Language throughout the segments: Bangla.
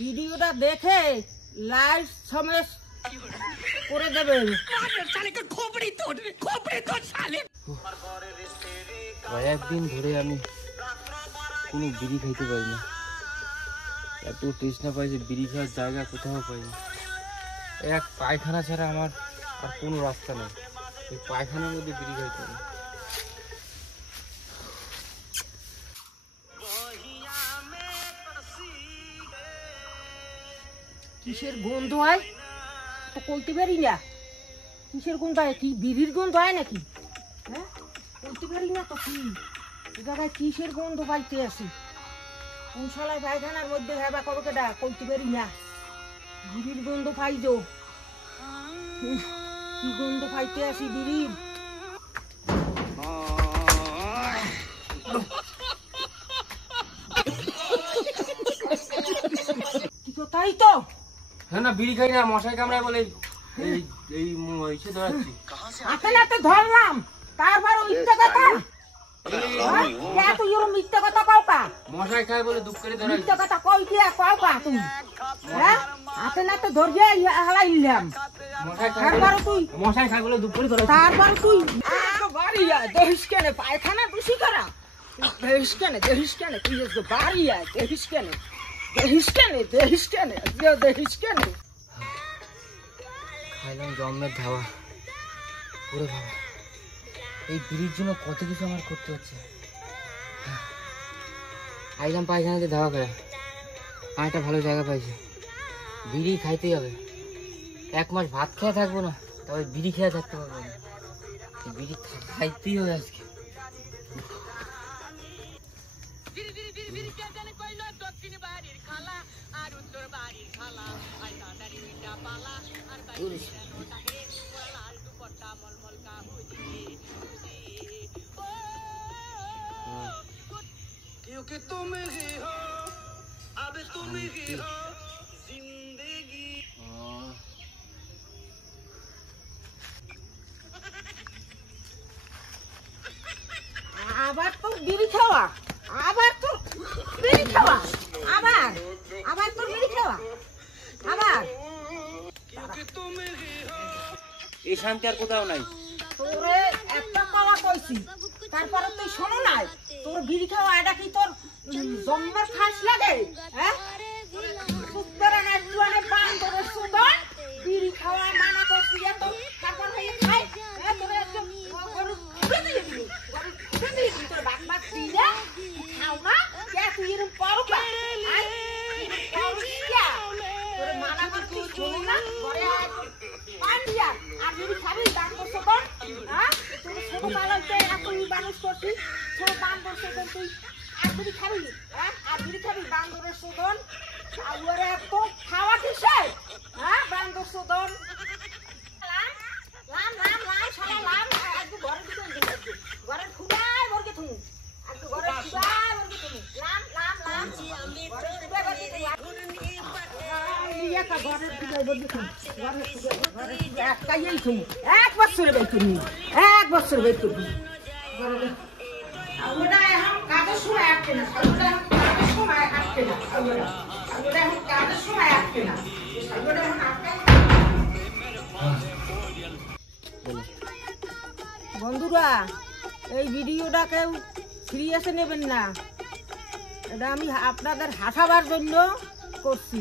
ভিডিওটা দেখে লাইক সমেত করে দেবেন। কয়েকদিন ধরে আমি কোনো বিড়ি খাইতে পারি না, এত তৃষ্ণা পাইছে, বিড়ি খাওয়ার জায়গা কোথাও পাই না। এক পায়খানা ছাড়া আমার আর কোনো রাস্তা নেই, এই পায়খানার মধ্যে বিড়ি খাইতে হবে। কিসের গন্ধ হয় তো বলতে পারি না, কিসের গন্ধ হয়? কি বিড়ির গন্ধ হয় নাকি? হ্যাঁ, বলতে পারি না তো কি জায়গায় কিসের গন্ধ পাইতে আসি। কোন শালায় পায়খানার মধ্যে ভাবা কবে কেটা কইতে পারি না। বিড়ির গন্ধ পাইছো, কি গন্ধ পাইতে আসি বিড়ির। তাই তো হ্যাঁ না, বিড়ি খাই না, মশাই কামড়ায় বলে এই এই ইসে ধরাচ্ছি। হাতে নাতে ধরলাম, তারপর মিথ্যা কথা। তুই এরকম মিথ্যা কথা কও কা? মশাই খায় বলে দুঃখ করে ধরাচ্ছি। মিথ্যা কথা কই দিয়া কও কা তুমি? হ্যাঁ, হাতে নাতে ধরিয়ে হালাইলাম, তারপর তুই মশাই খায় বলে দুঃখ করে ধরাচ্ছি। তারপর তুই বাড়ি আয়, দেখিস কেন পায়খানা বেশি করা? দেখিস কেন, দেখিস কেন তুই বাড়ি আয়, দেখিস কেন, দেখিস কেন, দেখিস কেন, দেখিস কেন? খাইলাম জন্মের ধাওয়া। ওরে বাবা, এই বিড়ির জন্য কত কিছু আমার করতে হচ্ছে। আইলাম পায়খানাতে ধাওয়া করে, আমার একটা ভালো জায়গা পাইছে, বিড়ি খাইতেই হবে। 1 মাস ভাত খেয়ে থাকবো না, তবে বিড়ি খেয়ে থাকতে পারবো না, বিড়ি খাইতেই হবে আজকে। क्योंकि तुम ही हो, अब तुम ही हो जिंदगी। আবার তো বিড়ি খাওয়া, আবার তো বিড়ি খাওয়া, আবার আবার তো বিড়ি খাওয়া, আবার এই শান্তি আর কোথাও নাই। তোরে একটা পাওয়া কইছি, তারপরে তুই শোনো নাই। তোর বিড়ি খাওয়া এটা কি তোর জন্মের খাস লাগে? হ্যাঁ, সুতরা না জুয়ানে পান তোর সুদন বিড়ি খাওয়া মানা করছি এত, তারপর হয়ে খাই। হ্যাঁ, তোরে একটা গরু খুঁড়ে দিয়ে দিবি, গরু খুঁড়ে দিয়ে দিবি, তোর বাপ মা দিলে খাও না কে? তুই এরকম করো কা? তোরে মানা করছি, শোনো না, ঘরে আয় পান দিয়া আর বিড়ি খাবি। দান করছো তোর, হ্যাঁ, তুই ছোট পালনতে এখন মানুষ করছিস, ছোট দান করছো তুই আর বিড়ি খাবি? হ্যাঁ, আর বিড়ি খাবি? বান্দরের শোধন আউরে এত খাওয়া কিসে? হ্যাঁ, বান্দর শোধন লাম লাম লাম সারা লাম একটু ঘরের ভিতরে দিবি, ঘরের খুদাই বর্গে তুমি একটু ঘরের খুদাই বর্গে তুমি লাম লাম লাম ঘরের খুদাই বর্গে তুমি একটা ঘরের খুদাই বর্গে তুমি ঘরের খুদাই একটাই তুমি 1 বছরে বের তুমি 1 বছরে বের তুমি ওটা এখন কাজের সময় আসছে না, ওটা এখন কাজের সময় আসছে না, ওটা এখন কাজের সময় আসছে না, ওটা এখন আসছে। বন্ধুরা, এই ভিডিওটা কেউ সিরিয়াসে নেবেন না, এটা আমি আপনাদের হাসাবার জন্য করছি।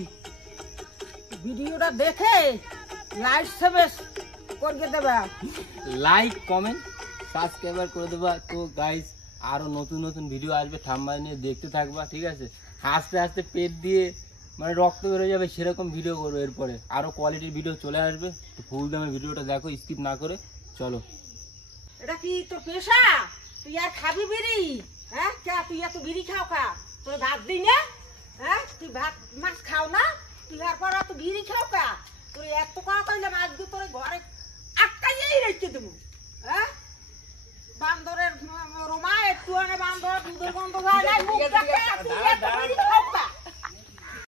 ভিডিওটা দেখে লাইক সাবস্ক্রাইব করে দেবা, লাইক কমেন্ট সাবস্ক্রাইবার করে দেবা। তো গাইস, আরো নতুন নতুন ভিডিও আসবে, থাম্বনেল নিয়ে দেখতে থাকবা, ঠিক আছে? হাসতে হাসতে পেট দিয়ে মানে রক্ত বেরোয় যাবে সেরকম ভিডিও করবো। এরপরে আরো কোয়ালিটির ভিডিও চলে আসবে, তো ফুল দামের ভিডিওটা দেখো, স্কিপ না করে। চলো। এটা কি তোর পেশা? তুই আর খাবি বিড়ি? হ্যাঁ, তুই এত বিড়ি খাও কা? তোর ভাত দিই না? হ্যাঁ, তুই ভাত মাছ খাও না? তুই আর পর এত বিড়ি খাও কা? তোর এত কথা কইলে মাছ দিয়ে তোর ঘরে আটকাইয়েই রেখে দেবো। হ্যাঁ, বান্দরের রোমা একটু বান্দর দুধের গন্ধ যায় না, মুখ দেখে তুই এত বিড়ি খাও